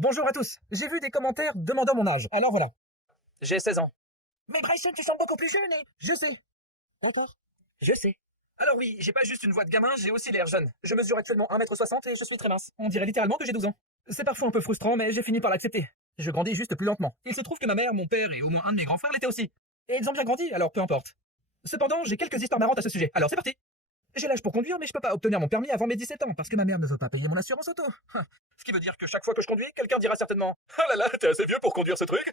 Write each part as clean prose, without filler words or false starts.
Bonjour à tous. J'ai vu des commentaires demandant mon âge. Alors voilà. J'ai 16 ans. Mais Bryson, tu sembles beaucoup plus jeune et... Je sais. D'accord. Je sais. Alors oui, j'ai pas juste une voix de gamin, j'ai aussi l'air jeune. Je mesure actuellement 1,60 m et je suis très mince. On dirait littéralement que j'ai 12 ans. C'est parfois un peu frustrant, mais j'ai fini par l'accepter. Je grandis juste plus lentement. Il se trouve que ma mère, mon père et au moins un de mes grands frères l'étaient aussi. Et ils ont bien grandi, alors peu importe. Cependant, j'ai quelques histoires marrantes à ce sujet. Alors c'est parti. J'ai l'âge pour conduire, mais je peux pas obtenir mon permis avant mes 17 ans parce que ma mère ne veut pas payer mon assurance auto. Ce qui veut dire que chaque fois que je conduis, quelqu'un dira certainement "Ah là là, t'es assez vieux pour conduire ce truc."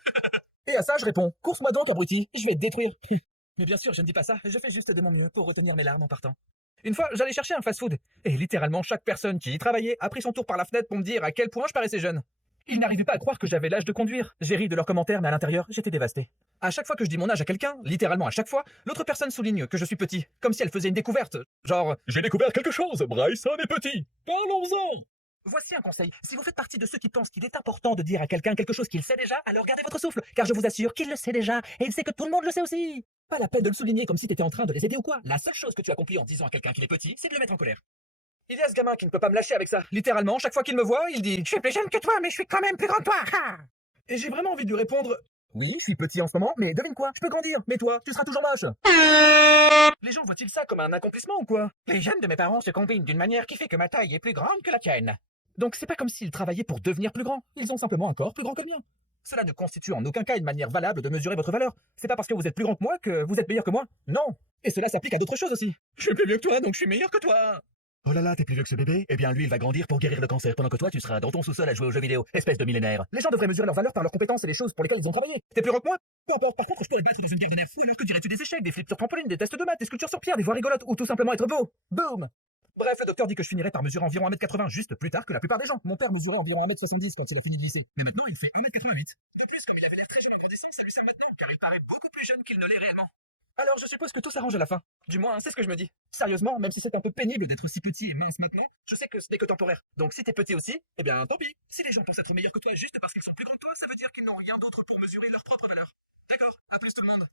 Et à ça, je réponds, course-moi donc, abruti, je vais te détruire. Mais bien sûr, je ne dis pas ça, je fais juste de mon mieux pour retenir mes larmes en partant. Une fois, j'allais chercher un fast-food, et littéralement chaque personne qui y travaillait a pris son tour par la fenêtre pour me dire à quel point je paraissais jeune. Ils n'arrivaient pas à croire que j'avais l'âge de conduire. J'ai ri de leurs commentaires, mais à l'intérieur, j'étais dévasté. À chaque fois que je dis mon âge à quelqu'un, littéralement à chaque fois, l'autre personne souligne que je suis petit, comme si elle faisait une découverte. Genre, J'ai découvert quelque chose, Bryson est petit. Parlons-en. voici un conseil. Si vous faites partie de ceux qui pensent qu'il est important de dire à quelqu'un quelque chose qu'il sait déjà, alors gardez votre souffle, car je vous assure qu'il le sait déjà, et il sait que tout le monde le sait aussi. Pas la peine de le souligner comme si t'étais en train de les aider ou quoi. La seule chose que tu accomplis en disant à quelqu'un qu'il est petit, c'est de le mettre en colère. Il y a ce gamin qui ne peut pas me lâcher avec ça. Littéralement, chaque fois qu'il me voit, il dit « Je suis plus jeune que toi, mais je suis quand même plus grand que toi ha !» Et j'ai vraiment envie de lui répondre « Oui, je suis petit en ce moment, mais devine quoi, je peux grandir, mais toi, tu seras toujours moche !» Les gens voient-ils ça comme un accomplissement ou quoi? Les gènes de mes parents se combinent d'une manière qui fait que ma taille est plus grande que la tienne. Donc c'est pas comme s'ils travaillaient pour devenir plus grands, ils ont simplement un corps plus grand que le mien. Cela ne constitue en aucun cas une manière valable de mesurer votre valeur. C'est pas parce que vous êtes plus grand que moi que vous êtes meilleur que moi. Non. Et cela s'applique à d'autres choses aussi. Je suis plus vieux que toi, donc je suis meilleur que toi. Oh là là, t'es plus vieux que ce bébé? Eh bien, lui, il va grandir pour guérir le cancer, pendant que toi, tu seras dans ton sous-sol à jouer aux jeux vidéo. Espèce de millénaire. Les gens devraient mesurer leur valeur par leurs compétences et les choses pour lesquelles ils ont travaillé. T'es plus grand que moi? Peu importe. Par contre, je peux les battre dans une guerre de nerfs fous, alors que dirais-tu des échecs, des flips sur trampoline, des tests de maths, des sculptures sur pierre, des voies rigolotes, ou tout simplement être beau? Boum! Bref, le docteur dit que je finirais par mesurer environ 1,80 m juste plus tard que la plupart des gens. Mon père mesurait environ 1,70 m quand il a fini de lycée. Mais maintenant, il fait 1,88 m. De plus, comme il avait l'air très jeune en grandissant, ça lui sert maintenant, car il paraît beaucoup plus jeune qu'il ne l'est réellement. Alors je suppose que tout s'arrange à la fin. Du moins, c'est ce que je me dis. Sérieusement, même si c'est un peu pénible d'être si petit et mince maintenant, Je sais que ce n'est que temporaire. Donc si t'es petit aussi, eh bien tant pis. Si les gens pensent être meilleurs que toi juste parce qu'ils sont plus grands que toi, ça veut dire qu'ils n'ont rien d'autre pour mesurer leur propre valeur. D'accord, à plus tout le monde.